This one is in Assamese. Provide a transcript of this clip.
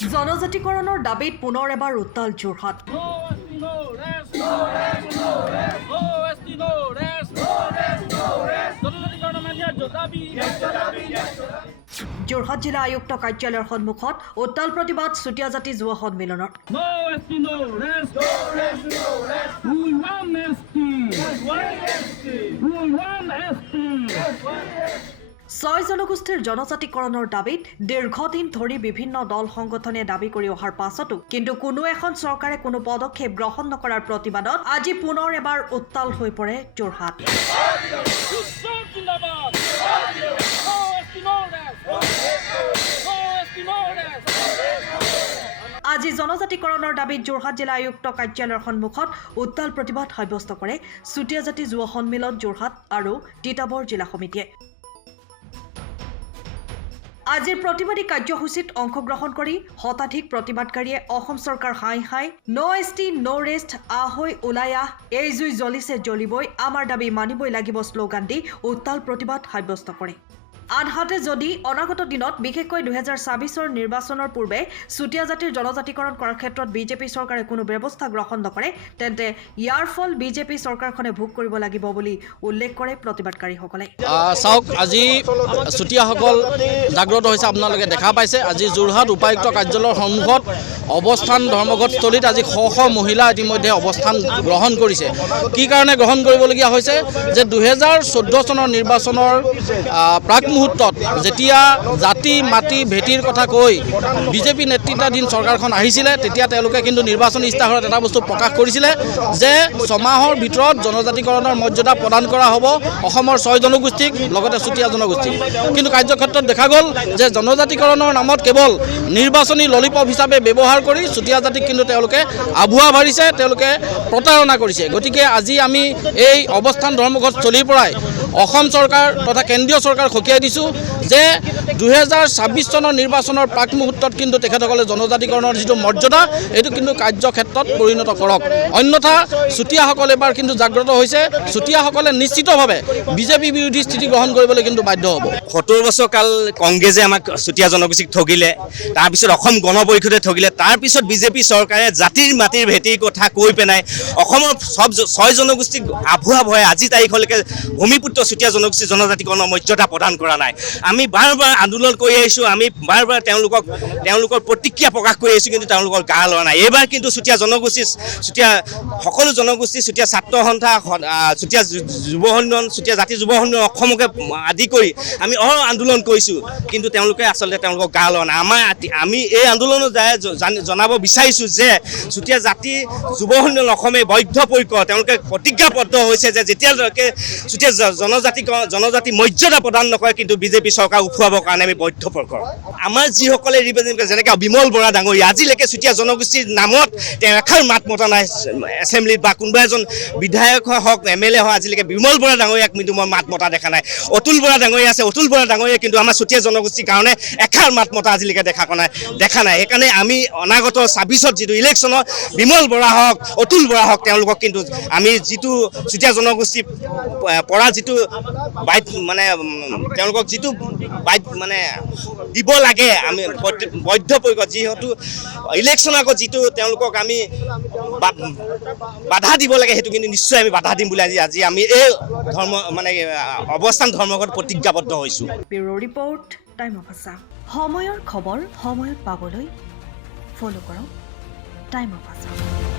জনজাতিকৰণৰ দাবীত পুনৰ এবাৰ উত্তাল যোৰহাট। যোৰহাট জিলা আয়ুক্ত কাৰ্যালয়ৰ সন্মুখত উত্তাল প্ৰতিবাদ চুতীয়া জাতি যুৱ সন্মিলনৰ। 6 জনগোষ্ঠীৰ জনজাতিকৰণৰ দাবীত দীৰ্ঘদিন ধৰি বিভিন্ন দল সংগঠনে দাবী কৰি অহাৰ পাছতো কিন্তু কোনো এখন চৰকাৰে কোনো পদক্ষেপ গ্ৰহণ নকৰাৰ প্ৰতিবাদত আজি পুনৰ এবাৰ উত্তাল হৈ পৰে যোৰহাট। আজি জনজাতিকৰণৰ দাবীত যোৰহাট জিলা আয়ুক্ত কাৰ্যালয়ৰ সন্মুখত উত্তাল প্ৰতিবাদ সাব্যস্ত কৰে চুতীয়া জাতি যুৱ সন্মিলন যোৰহাট আৰু তিতাবৰ জিলা সমিতিয়ে। আজিৰ প্ৰতিবাদী কাৰ্যসূচীত অংশগ্ৰহণ কৰি শতাধিক প্ৰতিবাদকাৰীয়ে অসম চৰকাৰ হাই হাই, ন' এছটি ন' ৰেষ্ট, আহৈ ওলাই আহ, এই জুই জ্বলিছে জ্বলিবই, আমাৰ দাবী মানিবই লাগিব শ্লোগান দি উত্তাল প্ৰতিবাদ সাব্যস্ত কৰে। আনহাতে যদি অনাগত দিনত বিশেষকৈ 2024 নিৰ্বাচনৰ পূৰ্বে চুতীয়া জাতিৰ জনজাতিকৰণ কৰাৰ ক্ষেত্ৰত বিজেপি চৰকাৰে কোনো ব্যৱস্থা গ্ৰহণ নকৰে তেন্তে ইয়াৰ ফল বিজেপি চৰকাৰখনে ভোগ কৰিব লাগিব বুলি উল্লেখ কৰে প্ৰতিবাদকাৰীসকলে। চাওক, আজি চুতীয়াসকল জাগ্ৰত হৈছে, আপোনালোকে দেখা পাইছে। আজি যোৰহাট উপায়ুক্ত কাৰ্যালয়ৰ সন্মুখত অৱস্থান ধৰ্মঘটস্থলীত আজি শ শ মহিলা ইতিমধ্যে অৱস্থান গ্ৰহণ কৰিছে। কি কাৰণে গ্ৰহণ কৰিবলগীয়া হৈছে যে 2014 চনৰ নিৰ্বাচনৰ প্ৰাক মুহূৰ্তত যেতিয়া জাতি মাটি ভেটিৰ কথা কৈ বিজেপি নেতৃত্বাধীন চৰকাৰখন আহিছিলে তেতিয়া তেওঁলোকে কিন্তু নিৰ্বাচনী ইস্তাহাৰত এটা বস্তু প্ৰকাশ কৰিছিলে যে 6 মাহৰ ভিতৰত জনজাতিকৰণৰ মৰ্যাদা প্ৰদান কৰা হ'ব অসমৰ 6 জনগোষ্ঠীক লগতে চুতীয়া জনগোষ্ঠীক। কিন্তু কাৰ্যক্ষেত্ৰত দেখা গ'ল যে জনজাতিকৰণৰ নামত কেৱল নিৰ্বাচনী ললিপপ হিচাপে ব্যৱহাৰ কৰি চুতীয়া জাতিক কিন্তু তেওঁলোকে আভুৱা ভাৰিছে, তেওঁলোকে প্ৰতাৰণা কৰিছে। গতিকে আজি আমি এই অৱস্থান ধৰ্মঘটস্থলীৰ পৰাই অসম চৰকাৰ তথা কেন্দ্ৰীয় চৰকাৰ সকীয়াই দিছোঁ যে 2024 চনৰ নিৰ্বাচনৰ প্ৰাক মুহূৰ্তত কিন্তু তেখেতসকলে জনজাতিকৰণৰ যিটো মৰ্যাদা এইটো কিন্তু কাৰ্যক্ষেত্ৰত পৰিণত কৰক, অন্যথা চুতীয়াসকল এবাৰ কিন্তু জাগ্ৰত হৈছে। চুতীয়াসকলে নিশ্চিতভাৱে বিজেপি বিৰোধী স্থিতি গ্ৰহণ কৰিবলৈ কিন্তু বাধ্য হ'ব। 70 বছৰ কাল কংগ্ৰেছে আমাক চুতীয়া জনগোষ্ঠীক ঠগিলে, তাৰপিছত অসম গণ পৰিষদে ঠগিলে, তাৰপিছত বিজেপি চৰকাৰে জাতিৰ মাটিৰ ভেটিৰ কথা কৈ পেলাই অসমৰ 6 জনগোষ্ঠীক আভুৱা ভৰাই আজি তাৰিখলৈকে ভূমিপুত্ৰ চুতীয়া জনগোষ্ঠী জনজাতিকৰণৰ মৰ্যাদা প্ৰদান কৰা নাই। আমি বাৰ বাৰ আন্দোলন কৰি আহিছোঁ, আমি বাৰ বাৰ তেওঁলোকৰ প্ৰতিক্ৰিয়া প্ৰকাশ কৰি আহিছোঁ, কিন্তু তেওঁলোকৰ গা লোৱা নাই। এইবাৰ কিন্তু চুতীয়া জনগোষ্ঠী, চুতীয়া সকলো জনগোষ্ঠী, চুতীয়া ছাত্ৰ সন্থা, চুতীয়া যুৱ সন্মিলন, চুতীয়া জাতি যুৱ সন্মিলন অসমকে আদি কৰি আমি আন্দোলন কৰিছোঁ, কিন্তু তেওঁলোকে আচলতে তেওঁলোকক গা লোৱা নাই। আমি এই আন্দোলনৰ দ্বাৰা জনাব বিচাৰিছোঁ যে চুতীয়া জাতি যুৱ সন্মিলন অসমে বৈধ পৰিকৰ, তেওঁলোকে প্ৰতিজ্ঞাবদ্ধ হৈছে যে যেতিয়ালৈকে চুতীয়া জনজাতি মৰ্যাদা প্ৰদান নকৰে কিন্তু বিজেপি চৰকাৰ উঠুৱাবৰ কাৰণে আমি বদ্ধপৰিকৰ। আমাৰ যিসকলে ৰিপ্ৰেজেণ্ট কৰে যেনেকৈ বিমল বৰা ডাঙৰীয়া, আজিলৈকে চুতীয়া জনগোষ্ঠীৰ নামত তেওঁ এষাৰ মাত মতা নাই এছেম্বলিত, বা কোনোবা এজন বিধায়ক হওক MLA হওক আজিলৈকে বিমল বৰা ডাঙৰীয়াক কিন্তু মই মাত মতা দেখা নাই। অতুল বৰা ডাঙৰীয়া আছে, অতুল বৰা ডাঙৰীয়া কিন্তু আমাৰ চুতীয়া জনগোষ্ঠীৰ কাৰণে এষাৰ মাত মতা আজিলৈকে দেখা নাই। সেইকাৰণে আমি অনাগত 24ত যিটো ইলেকশ্যনত বিমল বৰা হওক অতুল বৰা হওক তেওঁলোকক কিন্তু আমি যিটো চুতীয়া জনগোষ্ঠী পৰা যিটো মানে তেওঁলোকক যিটো মানে দিব লাগে আমি বদ্ধপৰিকৰ, যিহেতু ইলেকশ্যনৰ আগত যিটো তেওঁলোকক আমি বাধা দিব লাগে সেইটো কিন্তু নিশ্চয় আমি বাধা দিম বুলি আজি আমি এই অৱস্থান ধৰ্মঘট প্ৰতিজ্ঞাবদ্ধ হৈছোঁ। Bureau' report, time of Assam. সময়ৰ খবৰ সময়ত পাবলৈ ফ'ল' কৰক টাইম অফ আছাম।